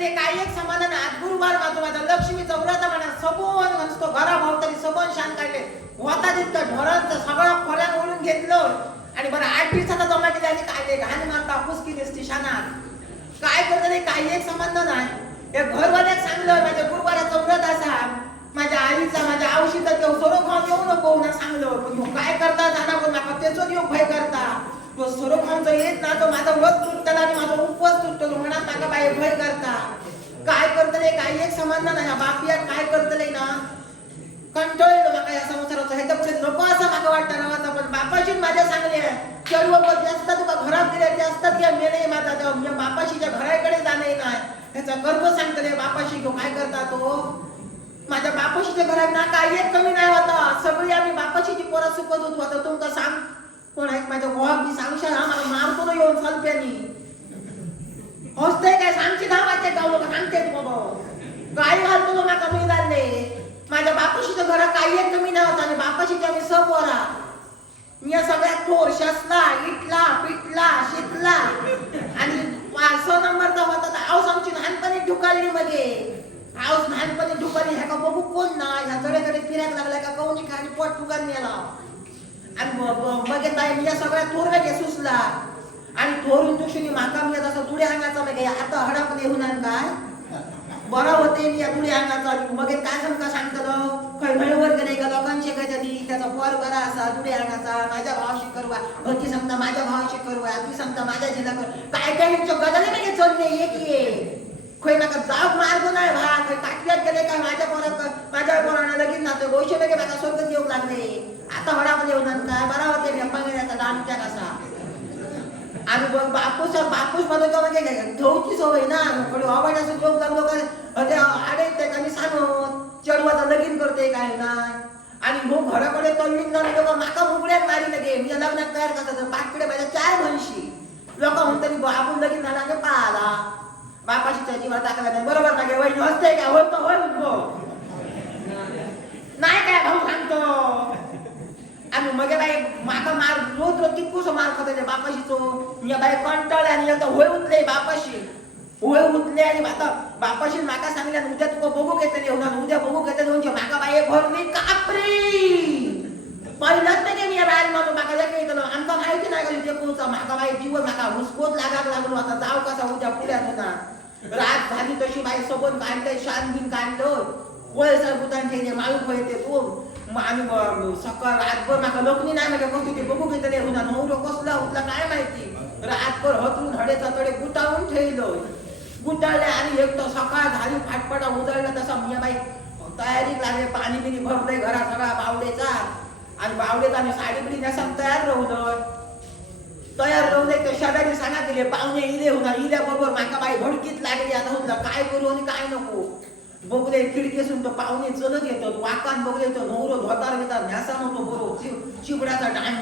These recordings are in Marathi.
तरी काही एक समाधान आज गुरुवार माझं माझं लक्ष्मी व्रत म्हणा सबोवन म्हणतो घराभाव तरी सबोन शांत काढले. होता तिथं ढोरांचं सगळं खोल्यात ओढून घेतलं. आणि बरं आठ दिवसाचा जमाटी झाली काढले घाण मारता पुसकी दिसती शानात काय करत नाही काही एक संबंध नाही हे घरवाल्या सांगलं माझ्या गुरुवारा व्रत असा माझ्या आईचा माझ्या आवशीचा तो सोरो खाऊन येऊ नको सांगलं पण तू काय करता? जाणार पण तेच येऊ भय करता. तो सोरो खाऊनचा येत ना तो माझा व्रत तुटतला आणि माझा उपवास तुटतो. म्हणा नाका बाई भय करता. काय करतले? काही एक संबंध नाही. हा बापिया काय करतले ना? कंटाळलो माका या संसाराचं. ह्याच्या पुढे नको असं माका वाटतं नावाचा पण बापाशी माझ्या सांगले चढ बाबा जास्त तुका घरात गेले जास्त तुझ्या मेले माझा तेव्हा बापाशी ज्या घराकडे जाणे ना ह्याचा गर्व सांगतले बापाशी. घेऊ काय करता तो? माझ्या बापाशीच्या घरात ना काही एक कमी नाही होता. सगळी आम्ही बापाशीची पोरं सुकत होतो आता तुमका सांग. कोण आहे माझ्या गोहाक मी सांगशाल हा मला मारतो ना येऊन सल्प्यानी हसतंय काय? सांगते ना धावाचे गाव लोक सांगते बाबा. काय घालतो ना माका मी घालले माझ्या बापाशी तर घरात काही एक कमी नाही होता आणि बापाशीच्या आम्ही वरा. मी या सगळ्यात थोर शसला इटला पिटला शिकला आणि पाच नंबरचा होता तर आऊस आमची लहानपणी ढुकाली मध्ये आऊस लहानपणी ढुकाली ह्या का बघू कोण ना ह्या जडेकडे फिरायला लागला का? कौनी खाली पोट फुगान नेला आणि ब- मग ताई मी या सगळ्यात थोर वेगे सुचला. आणि थोरून दिवशी माका मी जसं दुडे अंगाचा मग आता हडपले होणार काय? बरं होते मी या दुडे अंगाचा. आणि मग काय सांगता सांगतलं? खै नळवर गेले का लोकांचे काय तरी त्याचा पोर बरा असा दुडे अंगाचा. माझ्या भावाशी करवा. होती सांगता माझ्या भावाशी करवा. ती सांगता माझ्या जिल्हा कर. काय काय यांच्या चल नाही एक ये खै नका जाग मार्ग नाही भा खंय काटल्यात गेले काय माझ्या पोरात माझ्या पोरानं लगीन ना गोशे वेगे माझा स्वर्ग येऊ लागले आता हडामध्ये येऊन काय बरा होते मी पंगड्याचा डामच्या कसा आणि बघ बापूस बापूसमध्ये का म्हणजे काय ठेवची सवय ना थोडी आवड असं जोक लागलो का अरे अरे ते काही सांगत चढवाचा लगीन करते काय ना। आणि मग घराकडे तल्लीन जाऊन लोक माका मुगड्यात मारी लगे मी लग्नात तयार करतात पाचकडे माझ्या चार म्हणशी लोक म्हणतात आपण लगीन झाला पाहला बापाशीच्या त्याची टाकला नाही बरोबर ना गे वहिनी? असते का? होय होय उठो नाही काय भाऊ सांगतो. आणि मग बाई माका मार रोज रोज कितकुस मार खात ते बापाशी तो. मी बाई कंटाळले आणि आता होय उठले बापाशी. होय उठले आणि आता बापाशी माका सांगले उद्या तुका बघू घेतले येऊन उद्या बघू घेतले येऊन माका बाई भरली कापरी. पहिलंच नाही मी बाहेर म्हणतो माका जे काही केलं आमका माहिती नाही का? ते कोणचा माका बाई? जीव माका हुसकोत लागाक लागलो. आता जाव कसा उद्या पुढ्यात होता रात झाली तशी बाई सोबत काढले शान बिन काढलं. वय सरबुतान ठेवले माळूक वय ते तू. मग आम्ही सकाळ रातभर माका लग्नी नाही मागे बघू ते बघू घेतले हुना नवरो कसला उठला काय माहिती. रातभर हतरून हडेचा तडे गुटाळून ठेवलं. गुटाळले आणि एक तर सकाळ झाली फाटफाटा उदळला तसा. मी बाई तयारी लागले पाणी बिनी भरलंय घरा सगळा बावडेचा आणि बावडेचा आणि साडी बिडी नेसान तयार राहलं तयार राहले ते शेजारी सांगा दिले पाहुणे इले होणार इल्या बरोबर माका बाई भडकीत लागली आता होता काय करू आणि काय नको. बघले खिडकीसून तो पाहुणे चलत येतो वाकान बघले तो नवरो धोतार घेतात न्यासा नव्हतो बरोबर चिव- चिबड्याचा टाइम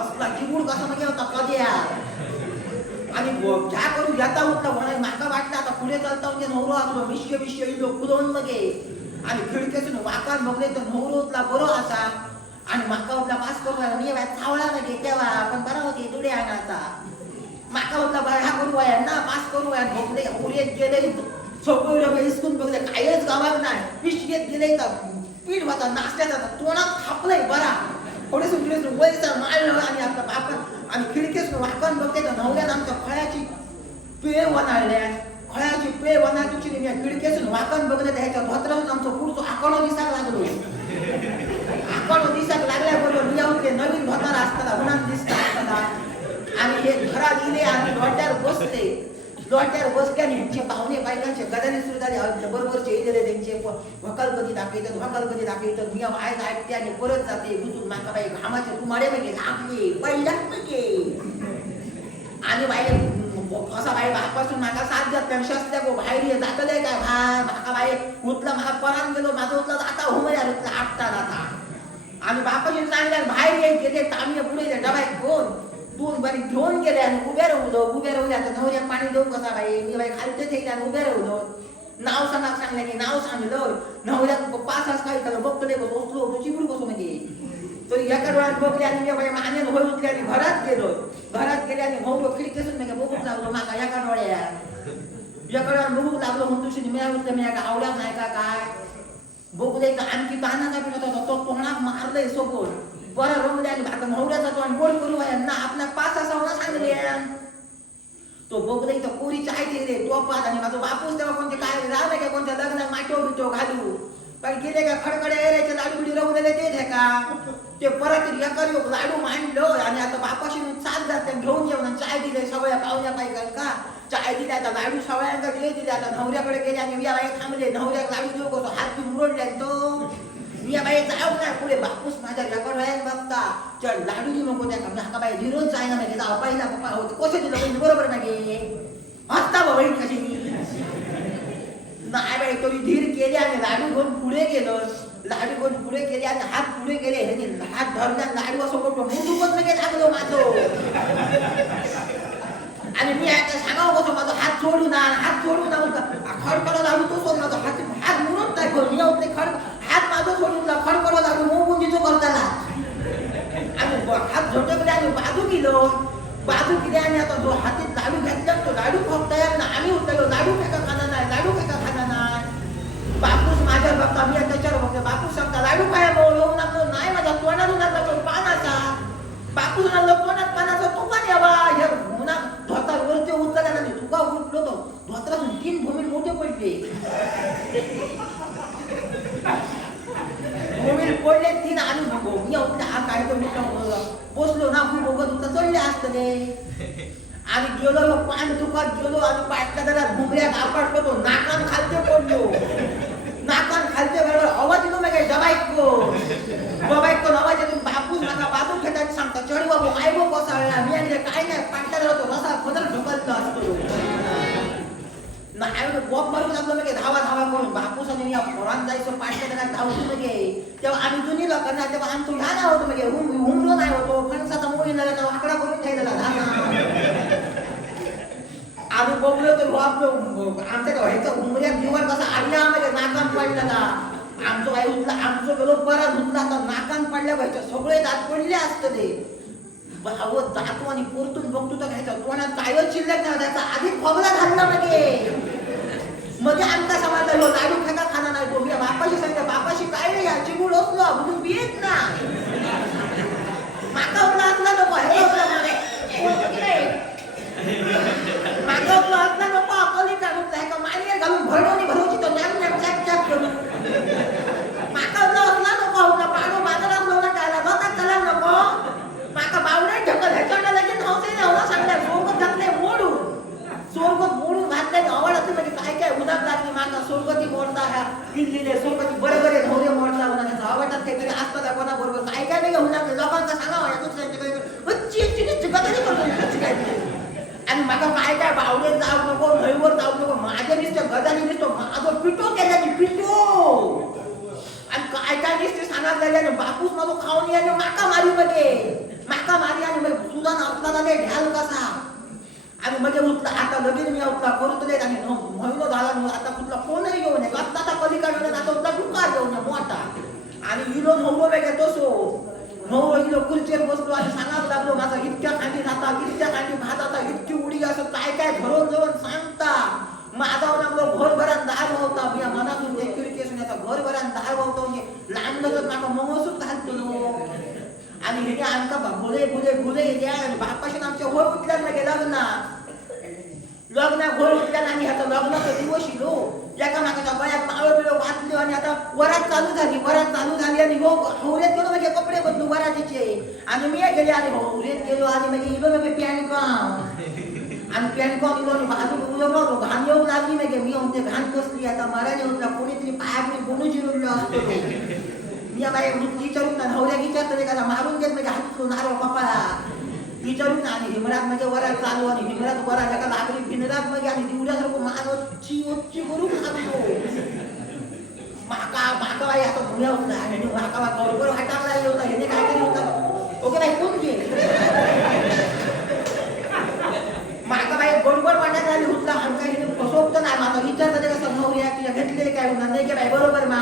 असला चिबूड कसा म्हणजे होता कध्या आणि घ्या करू घेता उठला म्हणा माका वाटलं आता पुढे चालता म्हणजे नवरो असलो विश्व विश्व इलो कुदवून मगे. आणि खिडकेसून वाकान बघले तर नवरो होतला बरो असा. आणि माका उठला पास करून लागला. मी चावला तेव्हा पण बरा होती तुडे आणाचा माका उठला बाय हा करू वया ना पास करू आहे बघले उरेत गेले सोपवलं हिसकून बघले काहीच गावात नाही. पिशवीत गेले तर पीठ होता नाश्त्याचा तर तोंडात खापलंय बरा. थोडे सुटले वयचा मारलं आणि आता बापा आणि खिडकीस वाकण बघते तर नवऱ्यात आमच्या फळ्याची पेय वनाळल्या फळ्याची पेय वनाळ तुझी खिडकीसून वाकण बघले तर ह्याच्या धोत्रावून आमचं पुढचं आकडो दिसायला लागलो. आकडो दिसाक लागल्याबरोबर मी येऊन ते नवीन धोतार असताना उन्हात दिसता असताना. आम्ही हे घरात इले आम्ही लोट्यावर बसले. लोट्यावर बसले आणि ह्यांचे पाहुणे बायकांचे गजाने सुरू झाले बरोबरचे येलेले त्यांचे वकालपती दाखवतात वकालपती दाखवतात. मी ऐक ऐकते आणि परत जाते. गुजून माका बाई घामाचे कुमाडे म्हणजे घामले पडल्यात म्हणजे आणि बाई असा बाई बापासून माका साथ जात पेक्षा असल्या गो बाहेर जातले काय? भा माका बाई उतला माका परान गेलो माझा उतला आता हुमऱ्या उतला आठता जाता. आणि बापाशी सांगितलं बाहेर येईल गेले तांबे पुढे गेले डबाय कोण दोन बरी घेऊन गेले आणि उभे राहलो उभे राहू द्या नवऱ्या पाणी देऊ कसा बाई? मी बाई खालते येईल आणि उभे राहलो नाव सांगा सांगलं की नाव सांगलं नवऱ्या पाच तास काय बघतो नाही बघ उचलो तुझी चिपडू कसं म्हणजे. तर एका डोळ्यात बघले आणि मी बाई मान्य होय उठले आणि घरात गेलो. घरात गेले आणि भाऊ खिडकीसून मी म्हणजे बघूक लागलो माका एका डोळ्या एका डोळ्यात बघूक लागलो म्हणून तुझी मी उठले मी आवडत नाही का काय? बघले तर आणखी तानाचा पिढत होता तो तोंडात मारलंय सोबत. बरं रमले आणि आता नवऱ्याचा तो आणि गोड करू ना आपल्या पाच असा होणार सांगले. तो बघलं तर कोरीच्या चाय दिले तो पाच आणि माझा बापूस तेव्हा कोणते काय राहिले का कोणत्या लग्नात माटो बिटो घालू? पण गेले का खडखडे यायचे लाडू बिडू राहू दिले ते का? ते परत एकर योग लाडू मांडलं आणि आता बापाशी चाल जात घेऊन येऊन चाय दिले सगळ्या पाहुण्या पाहिजे का? चाय दिल्या आता लाडू सगळ्यांकडे दिले आता नवऱ्याकडे गेले आणि या बाई थांबले नवऱ्याक लाडू देऊ कसो हात घेऊन मुरडले तो. मी बाई जाऊ ना पुढे बापूस माझ्या रेकॉर्ड व्हायला बघता. चल लाडू देऊ नको त्या का हाका बाई धीरोज जायना नाही जाऊ पहिला पप्पा होते कसे दिलं बरोबर नाही. हसता बाबा कशी? नाही बाई तरी धीर केले आणि लाडू घेऊन पुढे गेलो लाडू घेऊन पुढे गेले आणि हात पुढे गेले हे हात धरल्या लाडू असं करतो मुठूपच नाही लागलो माझं आणि मी आता सांगावं कसं माझा हात सोडू ना हात सोडू ना खडकडा लाडू तो सोड माझा हात हात मुरून टाकलो मी होते खड हात माझं सोडून ना खडकडा लाडू मग गुंजीचो करताना आणि ब- हात झोटकले आणि बाजू गेलो बाजू गेले आणि आता जो हातीत लाडू घेतला तो लाडू खाऊ तयार ना आम्ही उठलो लाडू फेका खाना नाही लाडू फेका खाना नाही बापूस बघता मी त्याच्यावर बघतो बापूस सांगता लाडू काय भाऊ येऊ नको नाही माझ्या तोंडातून लागला पानाचा. बापूस म्हणलं तोंडात पानाचा तू पण यावा. हे मुना धोतार वरचे उचलला नाही तुका उठलो तो. धोत्रातून तीन भूमी मोठे पडले. भूमी पडले तीन आलू नको. मी उठले हा काय तो मोठा ना खूप बघत होता चढले असतले आणि गेलो पान दुखात गेलो आणि पाटला जरा घुमऱ्यात आपटलो तो नाकान खालते पडलो. नाकान खालते वेळ आवाज येतो मग दबायको दबायको आवाज येतो बापूस नका बाजू खेळताना सांगता चढ बाबू काय गो कोसळला मी आणि काय नाही पाटल्या जरा तो रसा बदल ढकलतो असतो नाही बॉब मारून लागलो मग धावा धावा करून बापूस आणि या पोरान जायचं पाटल्या जरा धावतो मग तेव्हा आम्ही जुनी लोकांना तेव्हा आमचं ह्या नाव होतो मग हुमलो नाही होतो फणसाचा मुळी नाही तर आकडा करून ठेवलेला धाना आम्ही बघलो तर आमच्या व्हायचं उमऱ्यात दिवस कसा आडल्या आम्हाला नाकान पडला का आमचं बाई उठला आमचं गेलो परत उठला तर नाकान पडल्या व्हायचं सगळे दात पडले असतं ते भाव जातो आणि पोरतून बघतो तर घ्यायचा कोणा कायच शिल्लक नाही त्याचा आधी खोबरा घातला मध्ये मध्ये आमचा समाज ह्यो लाडू खाता खाना नाही तो मी बापाशी सांगितलं बापाशी काय नाही या चिमूड असलो म्हणून पियेत ना माका उठला असला नको हे उठला म्हणे. कोण नाही. मागं आपलं असलं नको अकोली काढून जाय का मानियर घालून भरवणी भरवची तो ज्ञान ज्ञान चॅक चॅक करून माका आपलं असलं नको होता पाडू बाजारात नव्हता त्याला नव्हता त्याला नको माका बावडे ढकल ह्याच्याकडे लगेच नव्हते नव्हता सांगल्या सोबत घातले मोडून सोबत मोडून घातले आवड असते म्हणजे काय काय उदात लागली माका सोबती मोडता ह्या किल्लीले सोबती बरोबर आहे नवरे मोडता उन्हा त्याचा आवडतात काहीतरी असतात कोणा बरोबर काय काय नाही होणार लोकांना सांगावं या दुसऱ्यांच्या काही उच्ची उच्ची उच्ची कधी करतो काय आणि मला काय काय बावडे जाऊ नको नळीवर जाऊ नको माझ्या नुसतं गजाने नुसतं माझं पिटो केला की पिटो आणि काय काय नुसते सांगत गेल्याने बापूस माझं खाऊन याने माका मारी बघे माका मारी आणि मग तुझा नसला झाले ढ्याल कसा आणि म्हणजे उठला आता लगेच मी उठला करू तुले आणि महिनो झाला मी आता कुठला कोणही घेऊन ये आता आता पलीकडे आता उठला डुकार घेऊन ये मोठा आणि हिरो नवरो वेगळे तसो नवरो हिरो खुर्चीवर बसलो आणि सांगायला लागलो माझा इतक्या खाली जाता इतक्या खाली भात आता इतकी उडी असं काय काय घरून जाऊन सांगता माझा लागलो घर भरान दार होता मी मनातून देखील केस आता घर भरान दार होतो म्हणजे लहान लगत नाका मंगळसूत्र घालतो आणि हे आमका भुले भुले भुले येते आणि बापाशी आमच्या होय उठल्यात मागे लग्न लग्न घोळ उठल्यात आणि आता लग्नाचा दिवस येलो एका मागाच्या गळ्यात मावळ बिळ वाचलो आणि आता वरात चालू झाली वरात चालू झाली आणि हो हवऱ्यात गेलो म्हणजे कपडे बदलू वरातीचे आणि मी गेले आणि हवऱ्यात गेलो आणि म्हणजे इलो म्हणजे पॅन कॉम आणि पॅन कॉम इलो आणि बाजू उलगलो येऊन लागली नाही मी म्हणते घाण कसली आता मराने होता कोणीतरी पायापुढे बोलू जिरलो असतो मी बाई विचारून ना नवऱ्या विचारतो का मारून देत म्हणजे हात नारळ कपाळा विचारून ना आणि हिमरात म्हणजे वरात चालू आणि हिमरात वरा जगा लागली भिनरात म्हणजे आणि दिवड्यासारखं मान ओची ओच्ची करून लागलो माका माका बाई आता भुल्या होता आणि माका बा बरोबर वाटायला होता ह्याने काय तरी होता ओके नाही कोण घे माका बाई बरोबर वाटायला आली होता फसवत नाही माझा विचार तर कसं नवऱ्या की घेतले काय? होणार नाही की बाय बरोबर मा.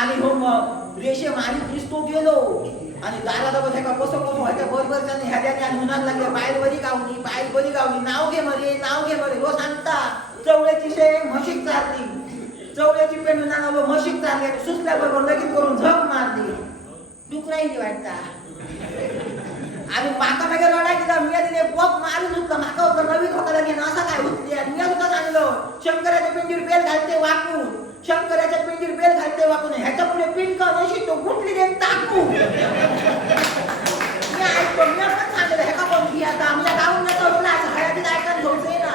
आणि हो मग. रेषे मारी दिसतो गेलो. आणि दाराला बघ का कसं कसं व्हायचं बरोबर त्याने ह्याच्याने आणि उन्हात लागले पायल बरी गावली पायल बरी गावली. नाव घे मरे नाव घे मरे हो सांगता चवळ्याची शे म्हशीक चालली चवळ्याची पेंड नाव म्हशीक चालली आणि सुचल्या बरोबर लगेच करून झक मारली. डुकराही वाटता. आणि माका मागे लढाई दिला मी तिने पोप मारून होतं माका होतं रवी होता घेणं असं काय होत? मी सुद्धा सांगलो शंकराच्या पिंडीर बेल घालते वाकून शंकराच्या पिंडीर बेल घालते वाकून ह्याच्या पुढे पिंड का नशी तो गुंटली देऊन टाकू. मी ऐकतो मी पण सांगितलं ह्याका पण की आता? आमच्या गावून येतो तुला असं हयातीत ऐकायला घ्यायचंय ना.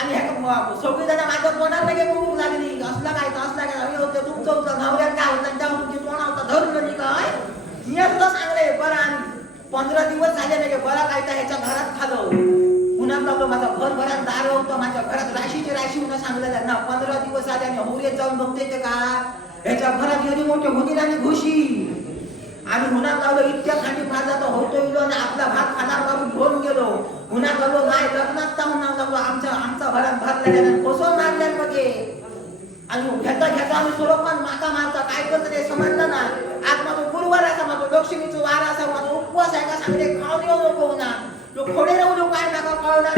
आणि ह्याका सगळी जण माझ्या कोणाला नाही बघू लागली? असला काय असला काय? हे होतं तुमचं होतं नवऱ्यात काय होतं जाऊन तुमची कोणा होता धरून नाही काय? मी सुद्धा सांगलं पंधरा दिवस झाले नाही बरा काय तर ह्याच्या घरात खालो पुन्हा लावलं माझं घर भरात दार होतं माझ्या घरात राशीची राशी म्हणून सांगलं ना पंधरा दिवस आले आणि होरीत जाऊन बघते ते का? ह्याच्या घरात एवढी मोठे होतील आणि घुशी. आणि उन्हात लावलं इतक्या खांडी फाडला तर होतो गेलो आणि आपला भात खाणार करून घेऊन गेलो. उन्हात लावलो नाही लग्नात जाऊन लागलो आमच्या आमचा घरात भात गेला कोसळून मारल्यात मध्ये आणि घेता घेता आम्ही स्वरूपान माता मारता काय करत ते समजलं ना? आज माझं गुरुवार असा माझं लक्ष्मीचं वार असा माझा उपवास आहे का सांगते खाऊन येऊ नको ना तो खोडे राहू नको काय नका कळणार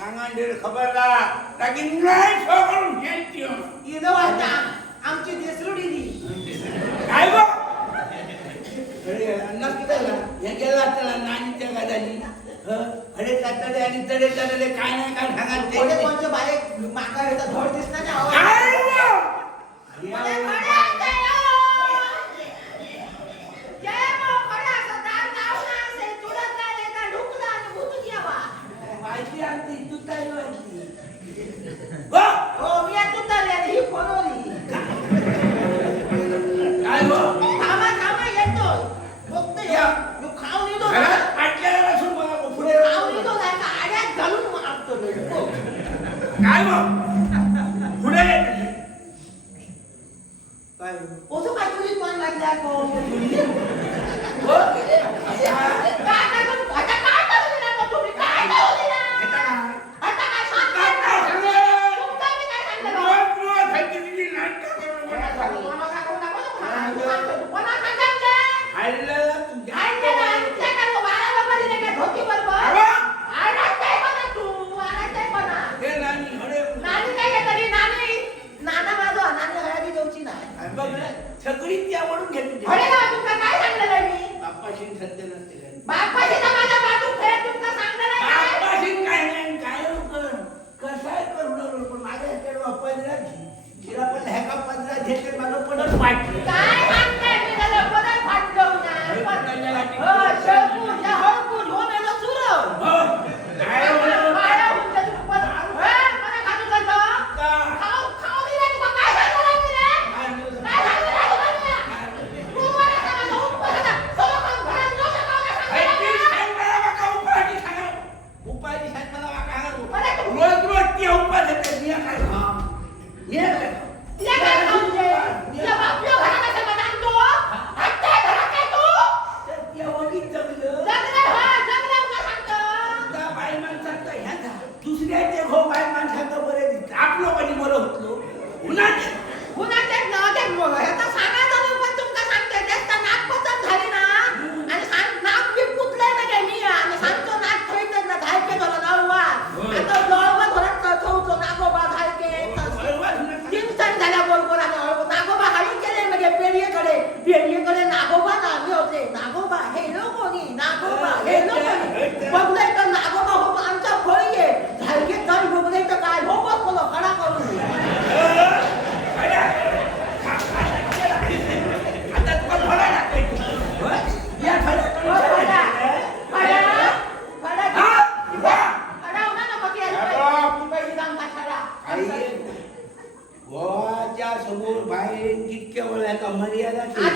सांगा डेर खबरदार. ताकी नाही सोडून घ्यायची. इथं वाटता आमची देसरुडी दी काय गो? अरे अन्नास किती झाला हे गेला त्याला नानीच्या गादानी अरे तटले आणि तडे तडले काय नाही काय सांगा कोणते बाहेर माका याचा धड दिसणार. काय गो? कोणे कोणे आणताय, अहो? जय मो, कोणे असं दार लावून असेल, तुडत नाही नाही तर ढुकलं आणि भुतून यावा. माहिती आणती तू काय माहिती गो हो, मी आज तुतारी आणि ही फोनवली. काय गो थांबा, थांबा, येतो. बघते, या. ह्यो खाऊन येतो घरात ना. पाटल्याला बसून बघा पुढे खाऊन येतो नाही का, आड्यात घालून मारतो लो. काय मग पुढे काय असं काय तुझी मन लागल्या को हो?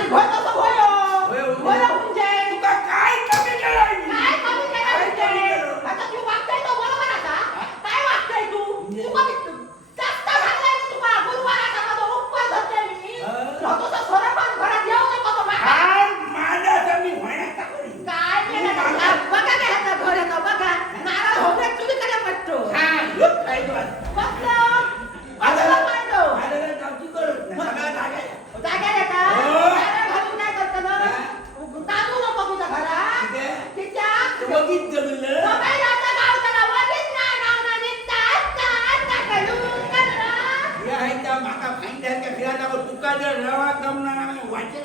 아니 받아서 와요. 왜요? 와요. फिरायला बघ, तुका जर रवा जमणार नाही वाटेल